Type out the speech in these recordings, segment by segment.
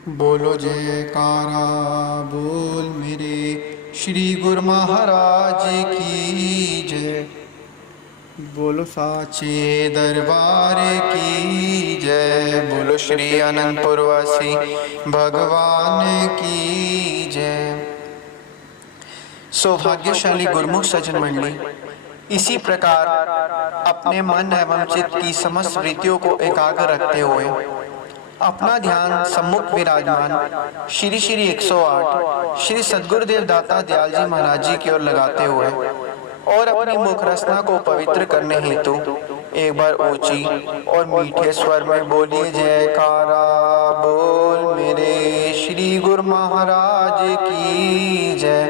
बोलो जयकारा बोल मेरे श्री गुरु महाराज की जय। बोलो साचे दरबार की जय। बोलो श्री अनंतपुर वासी भगवान की जय। सौभाग्यशाली गुरुमुख सज्जन मंडली, इसी प्रकार अपने मन एवं चित्त की समस्त वृत्तियों को एकाग्र रखते हुए अपना ध्यान सम्मुख विराजमान श्री श्री 108 श्री सद्गुरुदेव दाता दयाल जी महाराज जी की ओर लगाते हुए और अपनी मुख रसना को पवित्र करने हेतु एक बार ऊंची और मीठे स्वर में बोलिए जयकारा बोल मेरे श्री गुरु महाराज की जय।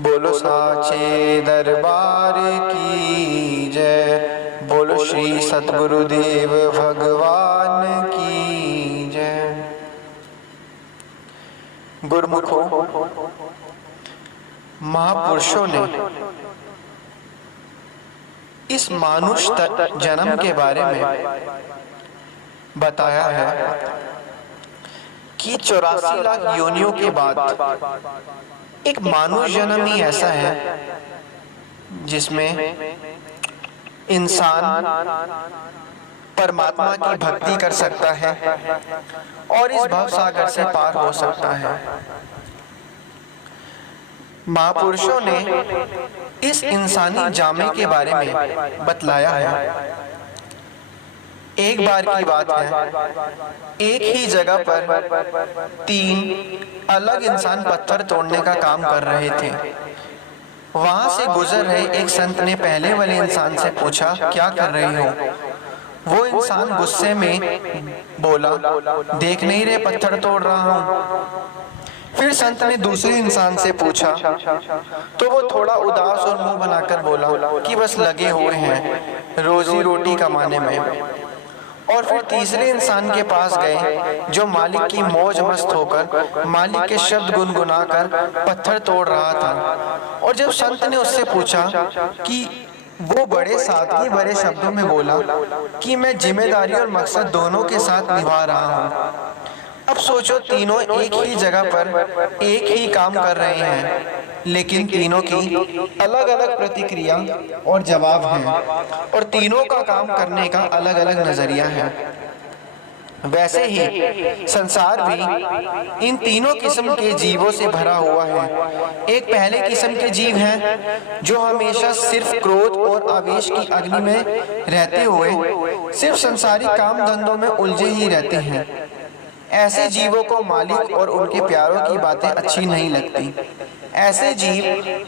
बोलो साचे दरबार की जय। बोलो श्री सतगुरुदेव भगवान की जय। गुरुमुखों, महापुरुषों ने इस मानुष जन्म के बारे में बताया है कि 84 लाख योनियों के बाद एक मानुष जन्म ही ऐसा है जिसमें इंसान परमात्मा की भक्ति कर सकता है और इस भव सागर से पार हो सकता है। महापुरुषों ने इस इंसानी जामे के बारे में बतलाया है। एक बार की बात है, एक ही जगह पर 3 अलग इंसान पत्थर तोड़ने का काम कर रहे थे। वहां से गुजर रहे एक संत ने पहले वाले इंसान से पूछा, क्या कर रहे हो? वो इंसान गुस्से में बोला, देख नहीं रहे पत्थर तोड़ रहा हूं। फिर संत ने दूसरे इंसान से पूछा तो वो थोड़ा उदास और मुंह बनाकर बोला कि बस लगे हुए हैं रोजी रोटी कमाने में। और फिर तीसरे इंसान के पास गए जो मालिक की मौज मस्त होकर मालिक के शब्द गुनगुनाकर पत्थर तोड़ रहा था। और जब संत ने उससे पूछा कि वो बड़े सादगी भरे शब्दों में बोला कि मैं जिम्मेदारी और मकसद दोनों के साथ निभा रहा हूँ। अब सोचो, तीनों एक ही जगह पर एक ही काम कर रहे हैं, लेकिन तीनों की अलग अलग प्रतिक्रिया और जवाब हैं और तीनों का काम करने का अलग अलग नजरिया है। वैसे ही संसार भी इन तीनों किस्म के जीवों से भरा हुआ है। एक पहले किस्म के जीव हैं जो हमेशा सिर्फ क्रोध और आवेश की अग्नि में रहते हुए सिर्फ संसारी काम धंधों में उलझे ही रहते हैं। ऐसे जीवों को मालिक और उनके प्यारों की बातें अच्छी नहीं लगती। ऐसे जीव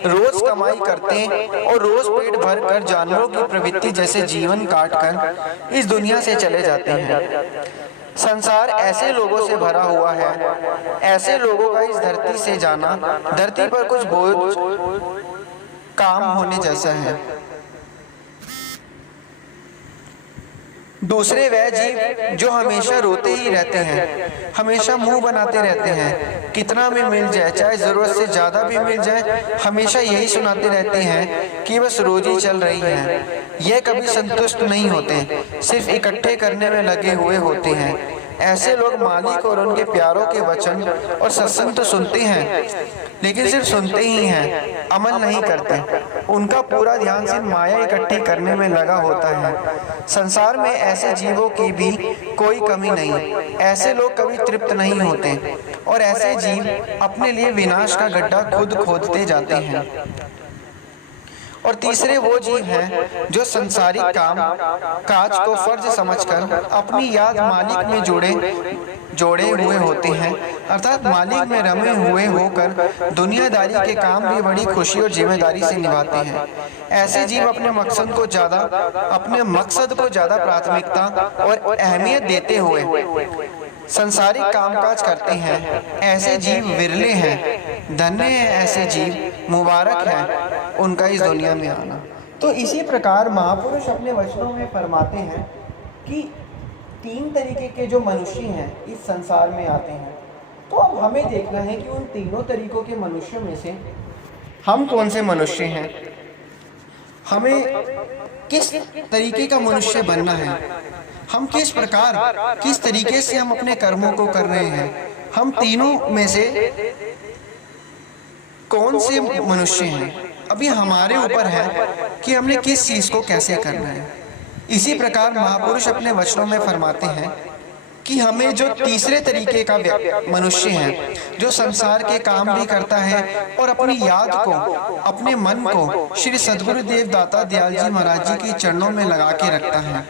रोज कमाई करते और रोज पेट भर कर जानवरों की प्रवृत्ति जैसे जीवन काटकर इस दुनिया से चले जाते हैं। संसार ऐसे लोगों से भरा हुआ है। ऐसे लोगों का इस धरती से जाना धरती पर कुछ बोझ काम होने जैसा है। दूसरे वह जीव जो हमेशा रोते ही रहते हैं, हमेशा मुंह बनाते रहते हैं, कितना भी मिल जाए, चाहे जरूरत से ज्यादा भी मिल जाए, हमेशा यही सुनाते रहते हैं कि बस रोजी चल रही है। यह कभी संतुष्ट नहीं होते, सिर्फ इकट्ठे करने में लगे हुए होते हैं। ऐसे लोग मालिक और उनके प्यारों के वचन और सत्संग तो सुनते हैं, लेकिन सिर्फ सुनते ही हैं, अमल नहीं करते। उनका पूरा ध्यान सिर्फ माया इकट्ठी करने में लगा होता है। संसार में ऐसे जीवों की भी कोई कमी नहीं। ऐसे लोग कभी तृप्त नहीं होते और ऐसे जीव अपने लिए विनाश का गड्ढा खुद खोदते जाते हैं। और तीसरे वो जीव हैं जो संसारिक काम काज को फर्ज समझकर अपनी याद मालिक में जोड़े हुए होते हैं, अर्थात मालिक में रमे हुए होकर दुनियादारी के काम भी बड़ी खुशी और जिम्मेदारी से निभाते हैं। ऐसे जीव अपने मकसद को ज्यादा प्राथमिकता और अहमियत देते हुए संसारिक कामकाज करते हैं। ऐसे जीव विरले हैं, धन्य हैं ऐसे जीव, मुबारक है उनका इस दुनिया में आना। तो इसी प्रकार महापुरुष अपने वचनों में फरमाते हैं कि 3 तरीके के जो मनुष्य हैं इस संसार में आते हैं। तो अब हमें देखना है कि उन तीनों तरीकों के मनुष्यों में से हम कौन से मनुष्य हैं, हमें किस तरीके का मनुष्य बनना है, हम किस तरीके से हम अपने कर्मों को कर रहे हैं, हम तीनों में से कौन से मनुष्य हैं, अभी हमारे ऊपर है कि हमने किस चीज को कैसे करना है। इसी प्रकार महापुरुष अपने वचनों में फरमाते हैं कि हमें जो तीसरे तरीके का मनुष्य है, जो संसार के काम भी करता है और अपनी याद को, अपने मन को श्री सद्गुरुदेव दाता दयाल जी महाराज जी के चरणों में लगा के रखता है,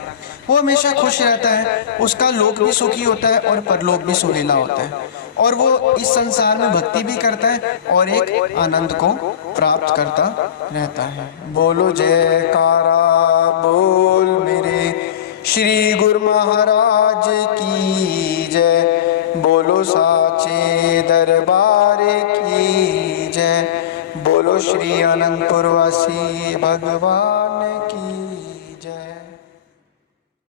वो हमेशा खुश रहता है, उसका लोक भी सुखी होता है और परलोक भी सुहेला होता है, और वो इस संसार में भक्ति भी करता है और एक आनंद को प्राप्त करता रहता है। बोलो जयकारा बोल मेरे श्री गुरु महाराज की जय, बोलो साचे दरबार की जय, बोलो श्री अनंतपुर वासी भगवान की